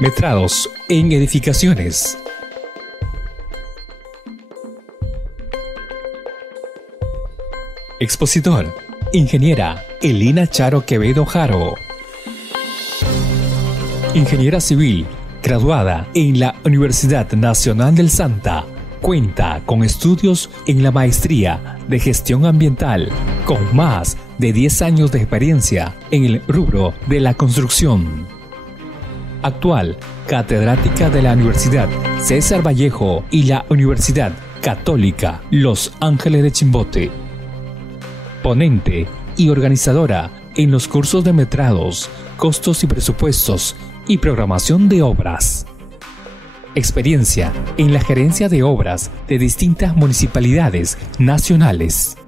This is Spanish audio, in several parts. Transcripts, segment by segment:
Metrados en edificaciones. Expositor: Ingeniera Elina Charo Quevedo Jaro. Ingeniera civil, graduada en la Universidad Nacional del Santa. Cuenta con estudios en la Maestría de Gestión Ambiental, con más de 10 años de experiencia en el rubro de la construcción. Actual catedrática de la Universidad César Vallejo y la Universidad Católica Los Ángeles de Chimbote. Ponente y organizadora en los cursos de metrados, costos y presupuestos y programación de obras. Experiencia en la gerencia de obras de distintas municipalidades nacionales.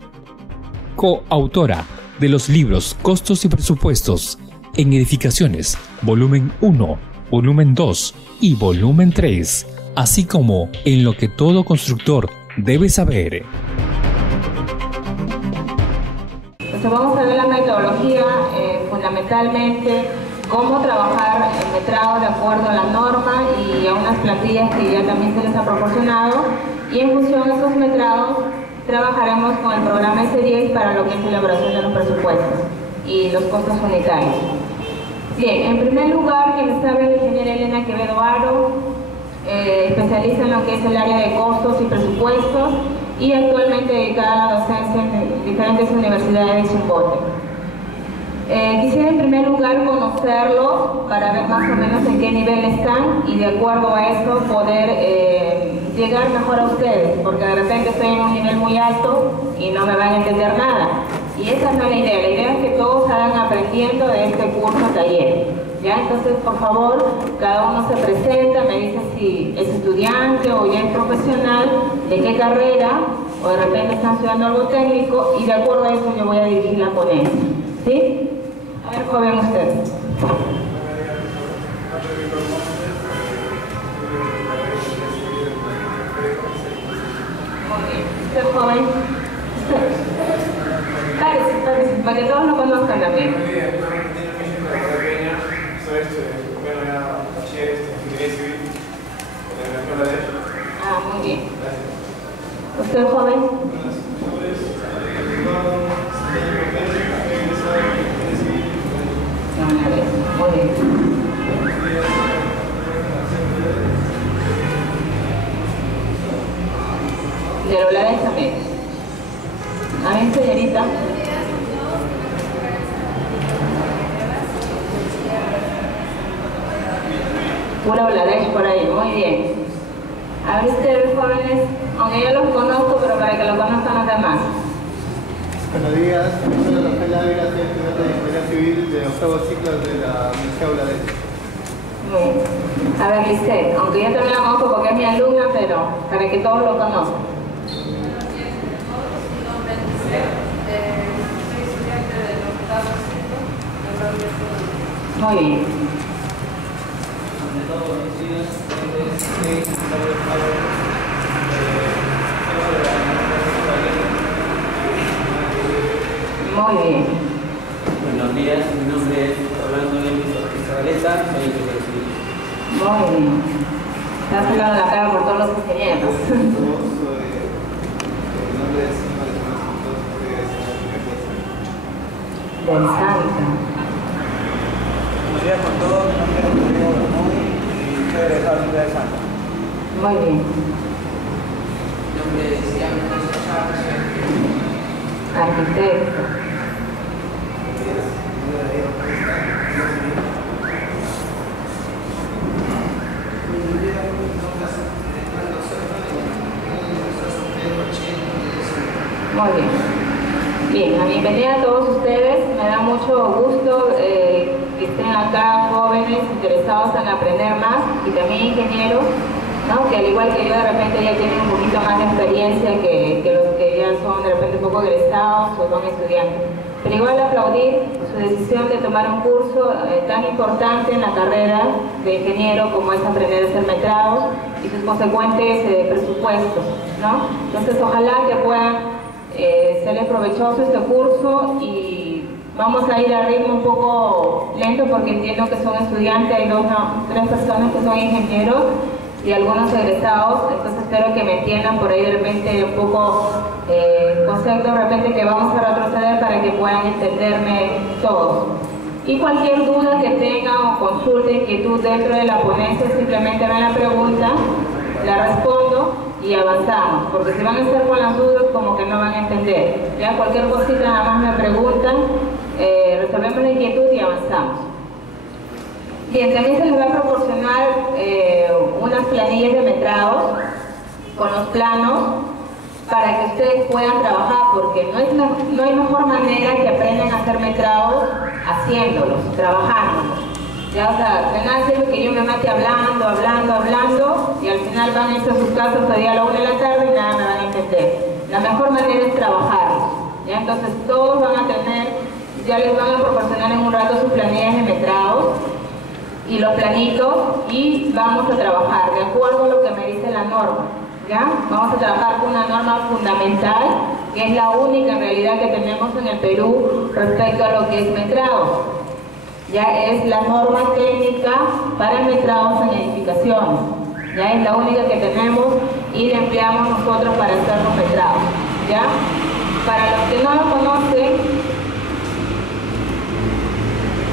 Coautora de los libros Costos y Presupuestos en Edificaciones, volumen 1, volumen 2 y volumen 3, así como en lo que todo constructor debe saber. Entonces vamos a ver la metodología, fundamentalmente cómo trabajar el metrado de acuerdo a la norma y a unas plantillas que ya también se les ha proporcionado, y en función de esos metrados trabajaremos con el programa S10 para lo que es la elaboración de los presupuestos y los costos unitarios. Bien, en primer lugar, quien sabe, la ingeniera Elena Quevedo Jaro, especialista en lo que es el área de costos y presupuestos y actualmente dedicada a la docencia en diferentes universidades de Chimbote. Quisiera en primer lugar conocerlos para ver más o menos en qué nivel están y de acuerdo a eso poder llegar mejor a ustedes, porque de repente estoy en un nivel muy alto y no me van a entender nada. Y esa no es la idea es que todos salgan aprendiendo de este curso taller. ¿Ya? Entonces, por favor, cada uno se presenta, me dice si es estudiante o ya es profesional, de qué carrera, o de repente están estudiando algo técnico, y de acuerdo a eso yo voy a dirigir la ponencia. ¿Sí? A ver, joven, usted. Usted, joven. Párese, para que todos lo conozcan también. Ah, muy bien. ¿Usted, joven? Muy bien. De Olades también. A ver, señorita. Pura Olades por ahí, muy bien. A ver ustedes, jóvenes, aunque yo los conozco, pero para que lo conozcan los demás. Buenos días, soy Rafael Ávila, soy estudiante de Ingeniería Civil de octavo ciclo de la Universidad Olades. Bien. A ver, Lisette, aunque yo también la conozco porque es mi alumna, pero para que todos lo conozcan. Muy bien. Muy bien. Buenos días, mi nombre es Orlando Zabaleta, soy ingeniero civil. Muy bien. Está sacando la cara por todos los ingenieros. Del Santa. Buenos días con todos, mi nombre es Rodrigo Bermúdez y soy egresado de la Universidad de Santa. Muy bien. Mi nombre es Ian Arquitecto. Muy bien. Bien, la bienvenida a todos ustedes. Me da mucho gusto que estén acá jóvenes interesados en aprender más y también ingenieros, ¿no? Que al igual que yo de repente ya tienen un poquito más de experiencia que los que ya son de repente un poco egresados o son estudiantes. Pero igual aplaudir su decisión de tomar un curso tan importante en la carrera de ingeniero como es aprender a hacer metrados y sus consecuentes presupuestos, ¿no? Entonces ojalá que puedan serles provechoso este curso y Vamos a ir a ritmo un poco lento porque entiendo que son estudiantes, hay tres personas que son ingenieros y algunos egresados, entonces espero que me entiendan por ahí de repente un poco conceptos de repente que vamos a retroceder para que puedan entenderme todos. Y cualquier duda que tengan o consulta, inquietud dentro de la ponencia, simplemente me la preguntan, la respondo y avanzamos, porque si van a estar con las dudas como que no van a entender. Ya cualquier cosita nada más me preguntan, resolvemos la inquietud y avanzamos. Bien, también se les va a proporcionar unas planillas de metrados con los planos para que ustedes puedan trabajar, porque no hay mejor manera que aprendan a hacer metrados haciéndolos, trabajándolos. Ya, o sea, de nada sirve que yo me mate hablando y al final van a irse a sus casas a día a la 1 de la tarde y nada me van a entender. La mejor manera es trabajarlos. ¿Ya? Entonces todos van a tener, ya les van a proporcionar en un rato sus planillas de metrados y los planitos y vamos a trabajar de acuerdo a lo que me dice la norma. ¿Ya? Vamos a trabajar con una norma fundamental que es la única en realidad que tenemos en el Perú respecto a lo que es metrado. Ya es la norma técnica para metrados en edificaciones. Ya es la única que tenemos y la empleamos nosotros para hacer los metrados. ¿Ya? Para los que no lo conocen,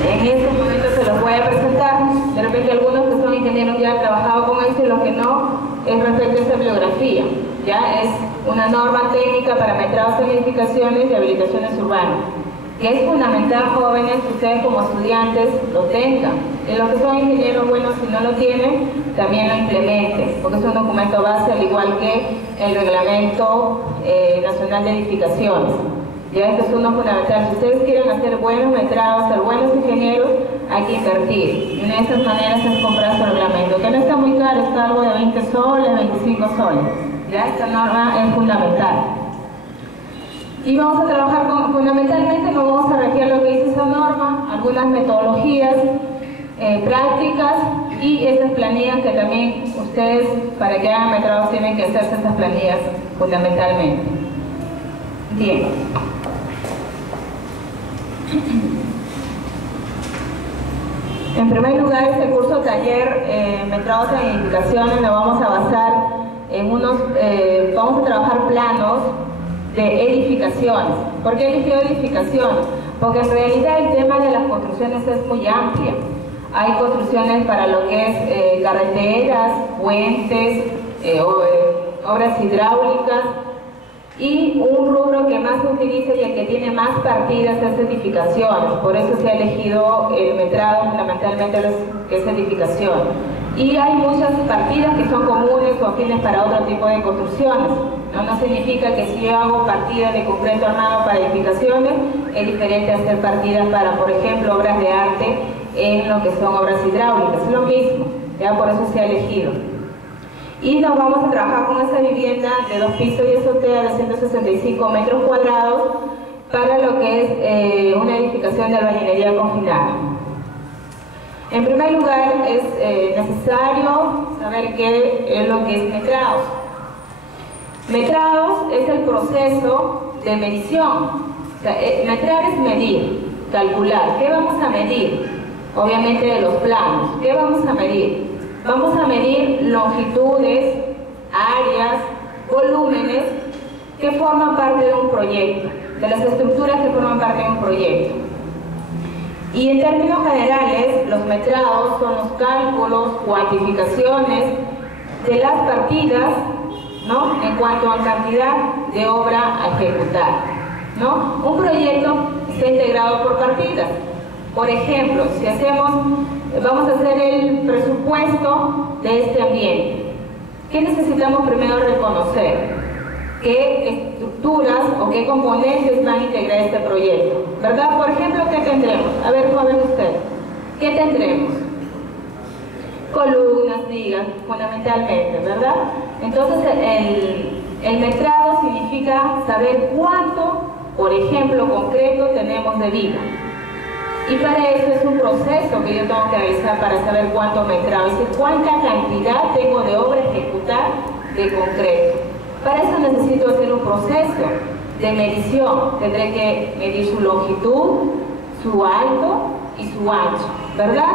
en este momento se los voy a presentar. De repente algunos que son ingenieros ya han trabajado con eso y los que no, es respecto a esta bibliografía. Ya es una norma técnica para metrados en edificaciones y habilitaciones urbanas, que es fundamental, jóvenes, que ustedes como estudiantes lo tengan. Y los que son ingenieros, bueno, si no lo tienen, también lo implementen, porque es un documento base, al igual que el Reglamento Nacional de Edificaciones. Ya esto es uno fundamental. Si ustedes quieren hacer buenos metrados, ser buenos ingenieros, hay que invertir. Y una de esas maneras es comprar su reglamento, que no está muy caro, está algo de 20 soles, 25 soles. Ya esta norma es fundamental. Y vamos a trabajar fundamentalmente, nos vamos a regir lo que dice esa norma, algunas metodologías, prácticas y esas planillas que también ustedes, para que hagan metrados, tienen que hacerse estas planillas fundamentalmente. Bien. En primer lugar, este curso taller metrados en edificaciones lo vamos a basar en vamos a trabajar planos de edificaciones. ¿Por qué eligió edificaciones? Porque en realidad el tema de las construcciones es muy amplio. Hay construcciones para lo que es carreteras, puentes, obras hidráulicas, y un rubro que más se utiliza y el que tiene más partidas es edificaciones. Por eso se ha elegido el metrado fundamentalmente que es edificación. Y hay muchas partidas que son comunes o afines para otro tipo de construcciones. No significa que si yo hago partidas de concreto armado para edificaciones, es diferente a hacer partidas para, por ejemplo, obras de arte en lo que son obras hidráulicas. Es lo mismo, ya por eso se ha elegido. Y nos vamos a trabajar con esa vivienda de 2 pisos y azotea de 165 metros cuadrados para lo que es una edificación de albañilería confinada. En primer lugar, es necesario saber qué es lo que es metrados. Metrados es el proceso de medición. O sea, metrar es medir, calcular. ¿Qué vamos a medir? Obviamente de los planos. ¿Qué vamos a medir? Vamos a medir longitudes, áreas, volúmenes que forman parte de un proyecto, de las estructuras que forman parte de un proyecto. Y en términos generales, los metrados son los cálculos, cuantificaciones de las partidas, ¿no?, en cuanto a cantidad de obra a ejecutar, ¿no? Un proyecto está integrado por partidas. Por ejemplo, si vamos a hacer el presupuesto de este ambiente, ¿qué necesitamos primero reconocer? ¿Qué estructuras o qué componentes van a integrar este proyecto? ¿Verdad? Por ejemplo, ¿qué tendremos? A ver, joven usted, ¿qué tendremos? Columnas, vigas, fundamentalmente, ¿verdad? Entonces, el metrado significa saber cuánto, por ejemplo, concreto tenemos de viga. Y para eso es un proceso que yo tengo que realizar para saber cuánto metrado, es decir, cuánta cantidad tengo de obra a ejecutar de concreto. Para eso necesito hacer un proceso de medición. Tendré que medir su longitud, su alto y su ancho, ¿verdad?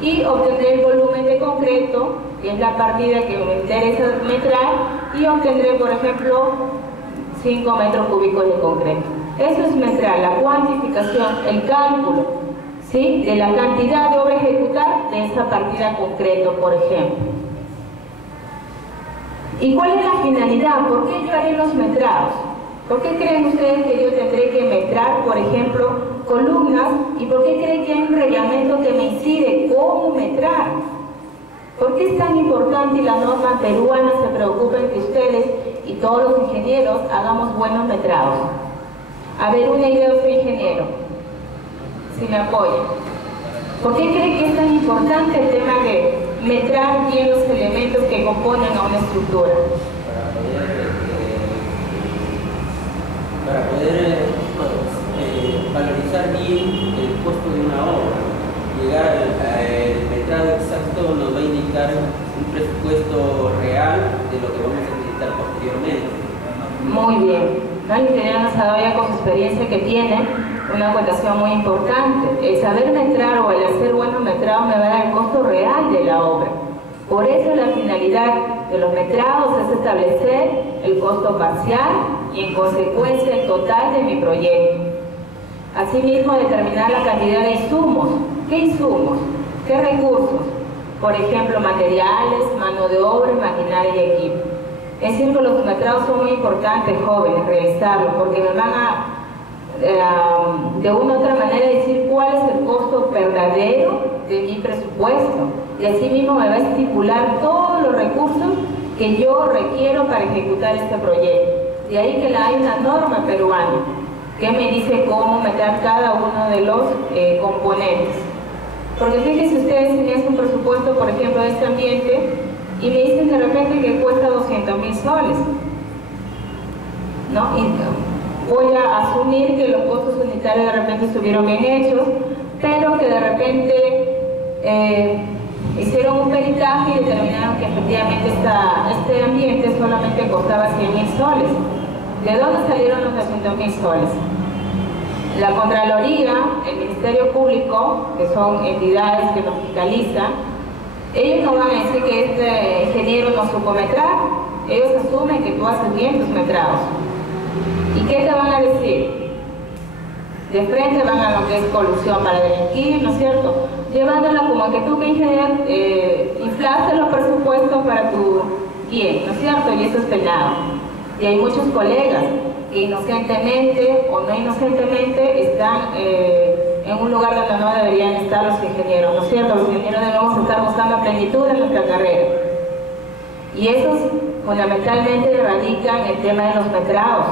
Y obtendré el volumen de concreto, que es la partida que me interesa metrar, y obtendré, por ejemplo, 5 metros cúbicos de concreto. Eso es metrar, la cuantificación, el cálculo, ¿sí?, de la cantidad de obra a ejecutar de esa partida concreto, por ejemplo. ¿Y cuál es la finalidad? ¿Por qué yo haré los metrados? ¿Por qué creen ustedes que yo tendré que metrar, por ejemplo, columnas? ¿Y por qué creen que hay un reglamento que me incide cómo metrar? ¿Por qué es tan importante y la norma peruana se preocupa en que ustedes y todos los ingenieros hagamos buenos metrados? A ver, una idea de otro ingeniero, si me apoya. ¿Por qué creen que es tan importante el tema de metrar bien los elementos que componen a una estructura? Para poder valorizar bien el costo de una obra. Llegar al metrado exacto nos va a indicar un presupuesto real de lo que vamos a necesitar posteriormente. Muy bien. El ingeniero nos ha dado ya con su experiencia que tiene una acotación muy importante. El saber metrar o el hacer buenos metrados me va a dar el costo real de la obra. Por eso la finalidad de los metrados es establecer el costo parcial y en consecuencia el total de mi proyecto. Asimismo, determinar la cantidad de insumos. ¿Qué insumos? ¿Qué recursos? Por ejemplo, materiales, mano de obra, maquinaria y equipo. Es decir, que los metrados son muy importantes, jóvenes, realizarlos, porque me van a, de una u otra manera, decir cuál es el costo verdadero de mi presupuesto. Y así mismo me va a estipular todos los recursos que yo requiero para ejecutar este proyecto. De ahí que hay una norma peruana que me dice cómo meter cada uno de los componentes. Porque fíjense ustedes, si me hacen un presupuesto, por ejemplo, de este ambiente, y me dicen de repente que cuesta 200.000 soles, ¿no? Y voy a asumir que los costos unitarios de repente estuvieron bien hechos, pero que de repente hicieron un peritaje y determinaron que efectivamente este ambiente solamente costaba 100.000 soles. ¿De dónde salieron los 200.000 soles? La Contraloría, el Ministerio Público, que son entidades que nos fiscalizan, ellos no van a decir que este ingeniero no supo metrar, ellos asumen que tú haces bien tus metrados. ¿Y qué te van a decir? De frente van a lo que es colusión para delinquir, ¿no es cierto? Llevándola como que tú, que ingeniero, inflaste los presupuestos para tu bien, ¿no es cierto? Y eso es penado. Y hay muchos colegas que inocentemente o no inocentemente están en un lugar donde no deberían estar los ingenieros, ¿no es cierto? Los ingenieros debemos estar buscando plenitud en nuestra carrera. Y esos fundamentalmente radican en el tema de los metrados,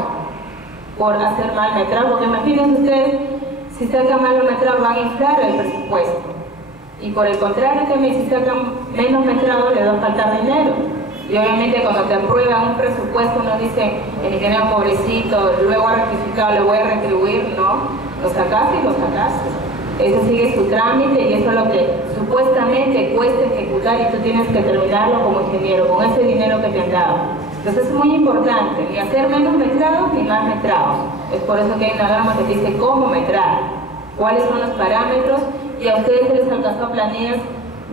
por hacer mal metrado, porque imagínense ustedes, si sacan mal los metrados van a inflar el presupuesto. Y por el contrario también, si sacan menos metrados les va a faltar dinero. Y obviamente cuando te aprueban un presupuesto uno dice, el ingeniero pobrecito, luego ha rectificado, le voy a retribuir, ¿no? Lo sacaste y lo sacaste. Eso sigue su trámite y eso es lo que supuestamente cuesta ejecutar y tú tienes que terminarlo como ingeniero, con ese dinero que te han dado. Entonces es muy importante, ni hacer menos metrados ni más metrados. Es por eso que hay una norma que dice cómo metrar, cuáles son los parámetros, y a ustedes se les alcanzó planillas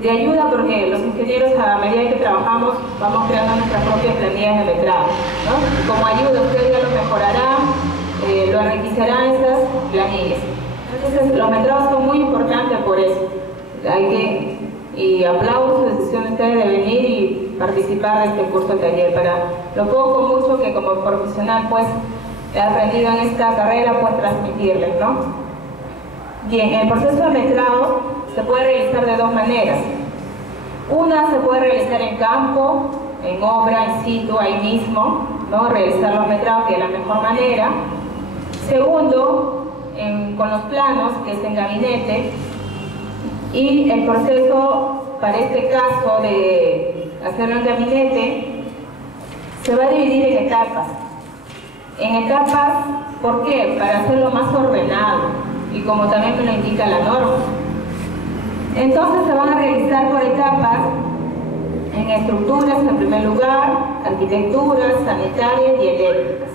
de ayuda porque los ingenieros a medida que trabajamos vamos creando nuestras propias planillas de metrado, ¿no? Como ayuda ustedes ya lo mejorarán, lo enriquecerán esas planillas. Entonces los metrados son muy importantes por eso. Y aplaudo su decisión de ustedes de venir y participar de este curso de taller para lo poco mucho que como profesional pues he aprendido en esta carrera pues transmitirles, ¿no? Bien, el proceso de metrado se puede realizar de dos maneras. Una se puede realizar en campo, en obra, in situ, ahí mismo, ¿no? Realizar los metrados, que es la mejor manera. Segundo, con los planos, que es en gabinete. Y el proceso, para este caso de hacerlo en gabinete, se va a dividir en etapas. En etapas, ¿por qué? Para hacerlo más ordenado. Y como también me lo indica la norma. Entonces se van a realizar por etapas en estructuras en primer lugar, arquitecturas, sanitarias y eléctricas.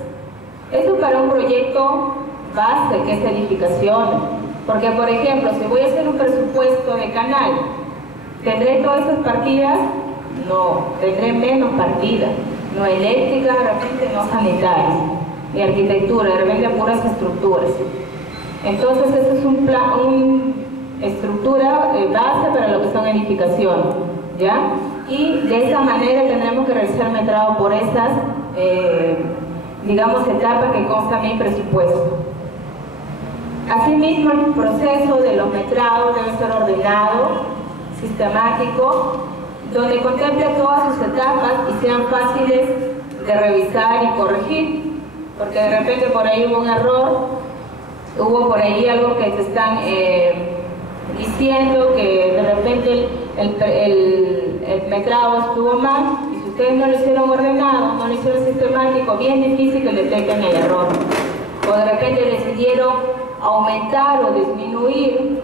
Esto para un proyecto base que es edificación. Porque, por ejemplo, si voy a hacer un presupuesto de canal, ¿tendré todas esas partidas? No, tendré menos partidas. No eléctricas, de repente no sanitarias, ni arquitectura, de repente puras estructuras. Entonces, eso es una estructura base para lo que son edificaciones, ¿ya? Y de esa manera tendremos que realizar metrado por esas, digamos, etapas que constan en mi presupuesto. Asimismo, el proceso de los metrados debe ser ordenado, sistemático, donde contemple todas sus etapas y sean fáciles de revisar y corregir, porque de repente por ahí hubo un error, hubo por ahí algo que te están diciendo que de repente el metrado estuvo mal, y si ustedes no lo hicieron ordenado, no lo hicieron sistemático, bien difícil que detecten el error. O de repente decidieron aumentar o disminuir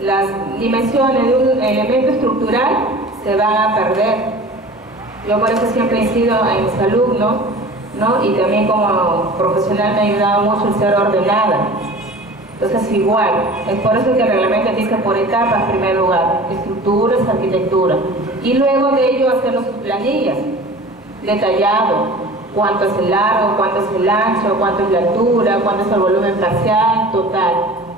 las dimensiones de un elemento estructural, se van a perder. Yo por eso siempre incido en mis alumnos, ¿no? Y también como profesional me ha ayudado mucho el ser ordenada. Entonces igual, es por eso que el reglamento dice por etapas, en primer lugar, estructuras, arquitectura, y luego de ello hacer sus planillas, detallado, cuánto es el largo, cuánto es el ancho, cuánto es la altura, cuánto es el volumen parcial, total.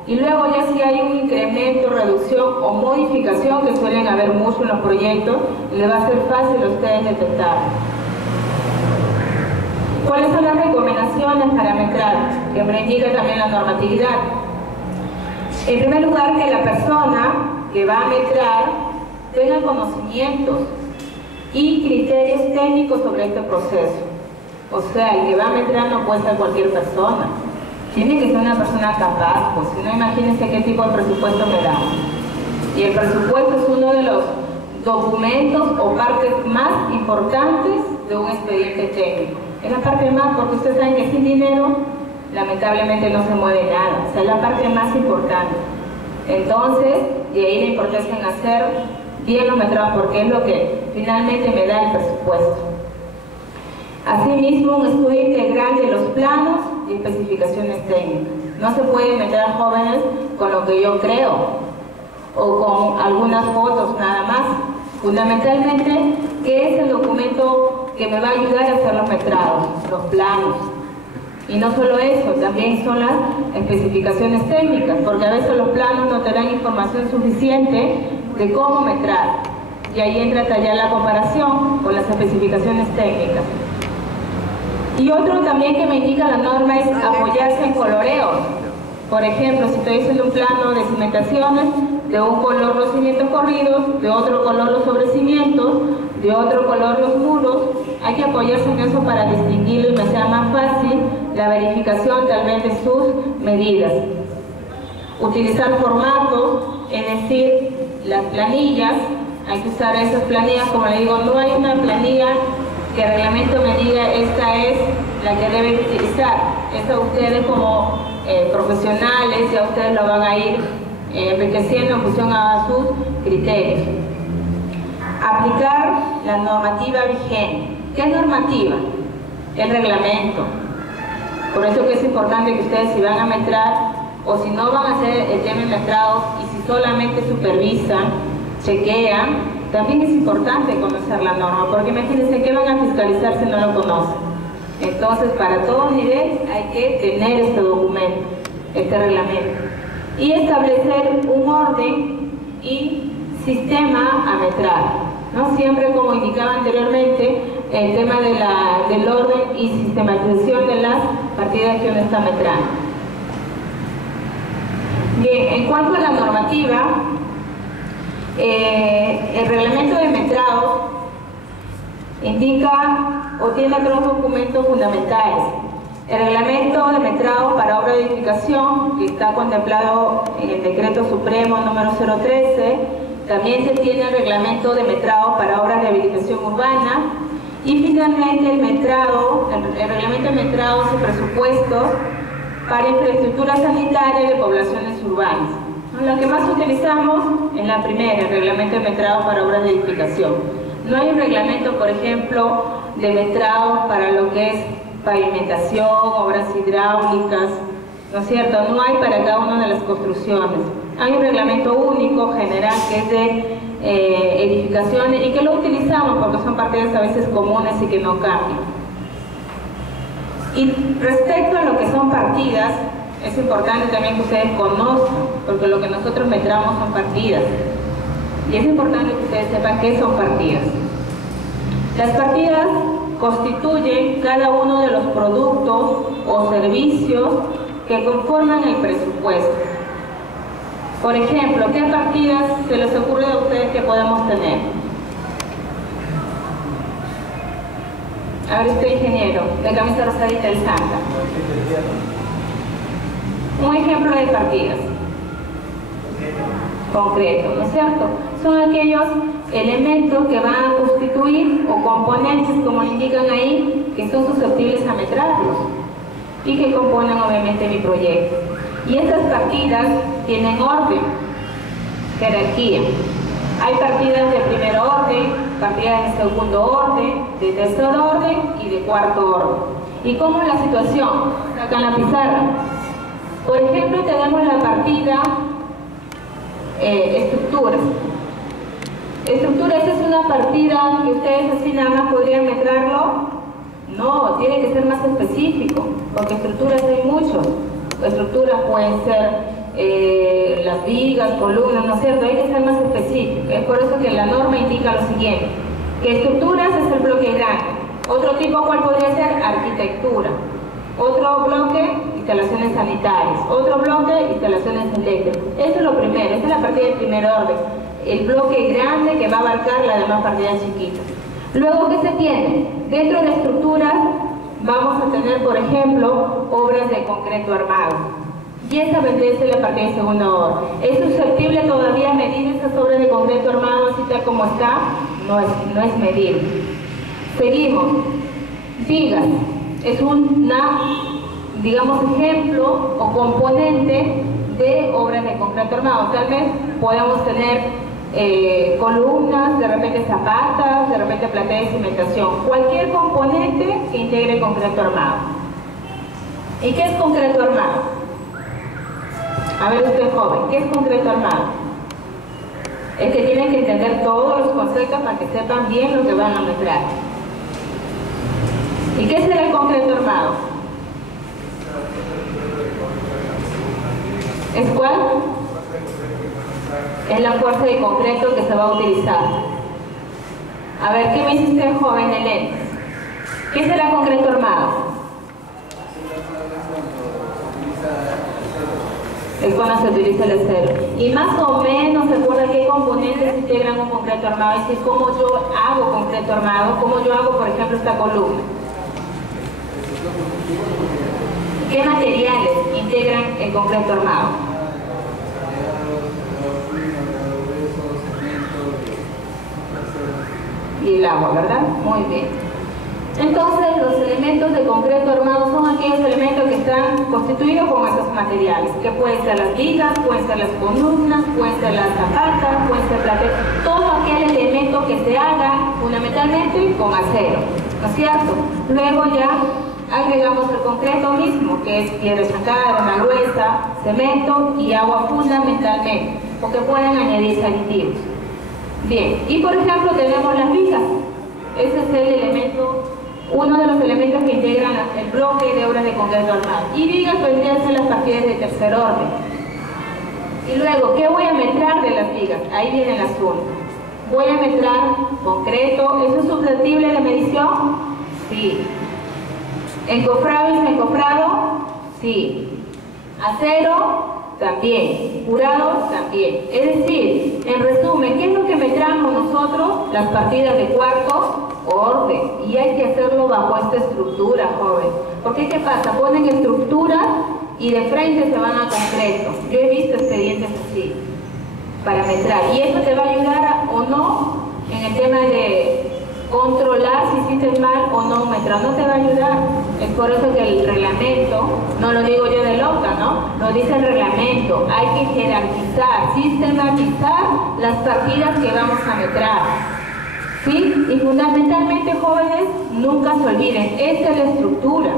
Y luego ya si hay un incremento, reducción o modificación, que suelen haber mucho en los proyectos, les va a ser fácil a ustedes detectar. ¿Cuáles son las recomendaciones para metrar? Que me indica también la normatividad. En primer lugar, que la persona que va a metrar tenga conocimientos y criterios técnicos sobre este proceso. O sea, el que va a metrar no puede ser cualquier persona. Tiene que ser una persona capaz, pues si no, imagínense qué tipo de presupuesto me da. Y el presupuesto es uno de los documentos o partes más importantes de un expediente técnico. Es la parte más, porque ustedes saben que sin dinero lamentablemente no se mueve nada. O sea, es la parte más importante. Entonces, de ahí la importancia en hacer bien los metrados, porque es lo que finalmente me da el presupuesto. Asimismo, un estudio integral de los planos y especificaciones técnicas. No se puede meter a jóvenes con lo que yo creo o con algunas fotos nada más. Fundamentalmente, ¿qué es el documento que me va a ayudar a hacer los metrados? Los planos. Y no solo eso, también son las especificaciones técnicas, porque a veces los planos no te dan información suficiente de cómo metrar. Y ahí entra ya la comparación con las especificaciones técnicas. Y otro también que me indica la norma es apoyarse en coloreos. Por ejemplo, si estoy haciendo un plano de cimentaciones, de un color los cimientos corridos, de otro color los sobrecimientos, de otro color los muros, hay que apoyarse en eso para distinguirlo y me sea más fácil la verificación tal vez de sus medidas. Utilizar formatos, es decir, las planillas, hay que usar esas planillas, como le digo, no hay una planilla que el reglamento me diga esta es la que deben utilizar. Eso ustedes como profesionales ya ustedes lo van a ir enriqueciendo en función a sus criterios. Aplicar la normativa vigente. ¿Qué es normativa? El reglamento. Por eso que es importante que ustedes, si van a metrar o si no van a hacer el tema de metrados y si solamente supervisan, chequean, también es importante conocer la norma, porque imagínense que van a fiscalizar si no lo conocen. Entonces, para todo nivel hay que tener este documento, este reglamento. Y establecer un orden y sistema a metrar, ¿no? Siempre, como indicaba anteriormente, el tema del orden y sistematización de las partidas que uno está metrando. Bien, en cuanto a la normativa, el reglamento de metrados indica o tiene tres documentos fundamentales. El reglamento de metrados para obra de edificación, que está contemplado en el decreto supremo número 013, también se tiene el reglamento de metrados para obras de habilitación urbana, y finalmente el reglamento de metrados y presupuestos para infraestructura sanitaria de poblaciones urbanas. Lo que más utilizamos en la primera, el reglamento de metrados para obras de edificación. No hay un reglamento, por ejemplo, de metrados para lo que es pavimentación, obras hidráulicas, ¿no es cierto? No hay para cada una de las construcciones. Hay un reglamento único, general, que es de edificaciones y que lo utilizamos porque son partidas a veces comunes y que no cambian. Y respecto a lo que son partidas, es importante también que ustedes conozcan, porque lo que nosotros metramos son partidas. Y es importante que ustedes sepan qué son partidas. Las partidas constituyen cada uno de los productos o servicios que conforman el presupuesto. Por ejemplo, ¿qué partidas se les ocurre a ustedes que podemos tener? A ver, usted ingeniero, de camisa rosadita del Santa. Un ejemplo de partidas. Concreto, ¿no es cierto? Son aquellos elementos que van a constituir o componentes, como indican ahí, que son susceptibles a metrarlos y que componen obviamente mi proyecto. Y estas partidas tienen orden, jerarquía. Hay partidas de primer orden, partidas de segundo orden, de tercer orden y de cuarto orden. ¿Y cómo es la situación? Acá en la pizarra. Por ejemplo, tenemos la partida estructuras. Estructuras es una partida que ustedes así nada más podrían metrarlo. No, tiene que ser más específico, porque estructuras hay muchos. Estructuras pueden ser las vigas, columnas, ¿no es cierto? Hay que ser más específico. Es por eso que la norma indica lo siguiente, que estructuras es el bloque grande. Otro tipo, ¿cuál podría ser? Arquitectura. Otro bloque, instalaciones sanitarias. Otro bloque, instalaciones eléctricas. Eso es lo primero, esa es la partida de primer orden. El bloque grande que va a abarcar las demás partidas chiquitas. Luego, ¿qué se tiene? Dentro de estructuras vamos a tener, por ejemplo, obras de concreto armado. Y esa vendría a ser la partida de segunda orden. ¿Es susceptible todavía a medir esas obras de concreto armado así tal como está? No es medible. Seguimos. Vigas. Es una, digamos, ejemplo o componente de obras de concreto armado. Tal vez podemos tener columnas, de repente zapatas, de repente platea de cimentación. Cualquier componente que integre concreto armado. ¿Y qué es concreto armado? A ver usted joven, ¿qué es concreto armado? Es que tienen que entender todos los conceptos para que sepan bien lo que van a metrar. ¿Y qué será el concreto armado? ¿Es cuál? Es la fuerza de concreto que se va a utilizar. A ver, ¿qué me dice usted, joven de lentes? ¿Qué será concreto armado? Es cuando se utiliza el acero. Y más o menos se acuerda qué componentes integran un concreto armado. Es decir, cómo yo hago concreto armado, cómo yo hago, por ejemplo, esta columna. ¿Qué materiales integran el concreto armado? Y el agua, ¿verdad? Muy bien. Entonces, los elementos de concreto armado son aquellos elementos que están constituidos con estos materiales, que pueden ser las vigas, pueden ser las columnas, pueden ser las zapatas, pueden ser plateas, todo aquel elemento que se haga fundamentalmente con acero, ¿no es cierto? Luego ya agregamos el concreto mismo, que es piedra chancada, una gruesa, cemento y agua fundamentalmente, porque pueden añadirse aditivos. Bien, y por ejemplo tenemos las vigas. Ese es el elemento, uno de los elementos que integran el bloque de obras de concreto armado. Y vigas vendrían a ser las partidas de tercer orden. Y luego, ¿qué voy a metrar de las vigas? Ahí viene el asunto. Voy a metrar concreto. ¿Eso es susceptible de medición? Sí. ¿Encofrado y desencofrado? Sí. ¿Acero? También. ¿Curado? También. Es decir, en resumen, ¿qué es lo que metramos nosotros? Las partidas de cuarto orden. Y hay que hacerlo bajo esta estructura, joven. Porque ¿qué pasa? Ponen estructura y de frente se van a concreto. Yo he visto expedientes así, para metrar. Y eso te va a ayudar o no en el tema de controlar si hiciste mal o no metrar. No te va a ayudar. Es por eso que el reglamento, no lo digo yo de loca, ¿no? Lo dice el reglamento. Hay que jerarquizar, sistematizar las partidas que vamos a metrar. ¿Sí? Y fundamentalmente, jóvenes, nunca se olviden, esta es la estructura.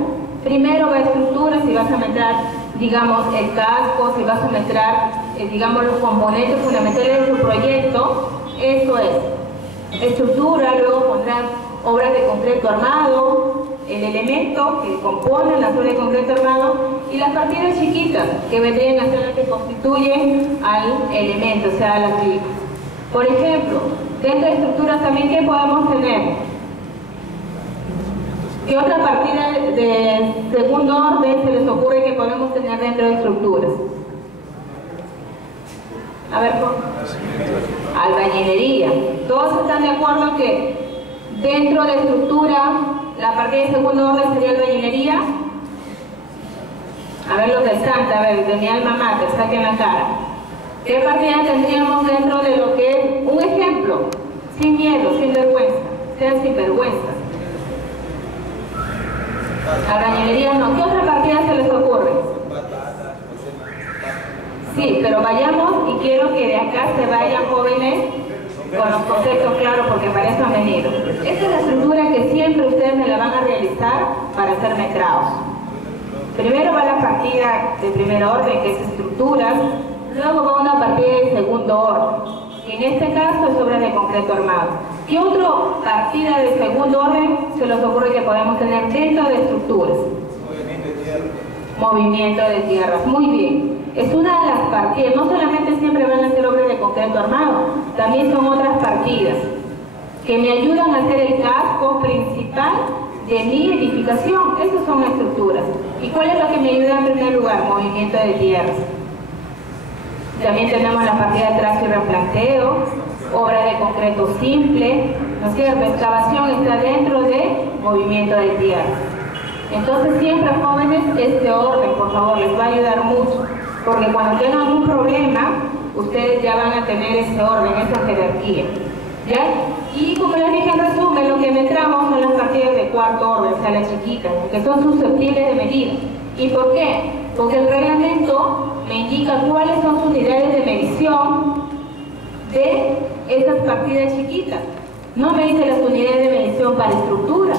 Primero va estructura, si vas a metrar digamos, el casco, se va a sumetrar, digamos, los componentes fundamentales de su proyecto. Eso es estructura, luego pondrán obras de concreto armado, el elemento que compone la obra de concreto armado y las partidas chiquitas que vendrían a ser las que constituyen al elemento, o sea, a las vigas. Por ejemplo, dentro de estructuras también, ¿qué podemos tener? ¿Qué otra partida de segundo orden se les ocurre que podemos tener dentro de estructuras? A ver, albañilería. ¿Todos están de acuerdo que dentro de estructura la partida de segundo orden sería albañilería? A ver, los del Santa, a ver, de mi alma mater, saquen la cara. ¿Qué partida tendríamos dentro de lo que es un ejemplo? Sin miedo, sin vergüenza, sean sin vergüenza. Albañilería no. ¿Qué otra partida se les ocurre? Sí, pero vayamos y quiero que de acá se vayan jóvenes con los conceptos claros porque para eso han venido. Esta es la estructura que siempre ustedes me la van a realizar para hacer metrados. Primero va la partida de primer orden, que es estructuras, luego va una partida de segundo orden, que en este caso es obra de concreto armado. ¿Qué otra partida de segundo orden se les ocurre que podemos tener dentro de estructuras? Movimiento de tierra. Movimiento de tierras, muy bien. Es una de las partidas, no solamente siempre van a ser obras de concreto armado, también son otras partidas que me ayudan a hacer el casco principal de mi edificación. Esas son estructuras. ¿Y cuál es lo que me ayuda en primer lugar? Movimiento de tierras. También tenemos la partida de trazo y replanteo, obra de concreto simple, ¿no es cierto? Excavación está dentro de movimiento de tierras. Entonces siempre, jóvenes, este orden, por favor, les va a ayudar mucho, porque cuando tengan un problema, ustedes ya van a tener ese orden, esa jerarquía, ¿ya? Y como les dije en resumen, lo que metramos son las partidas de cuarto orden, o sea, las chiquitas, que son susceptibles de medida. ¿Y por qué? Porque el reglamento me indica cuáles son sus unidades de medición de esas partidas chiquitas. No me dice las unidades de medición para estructura,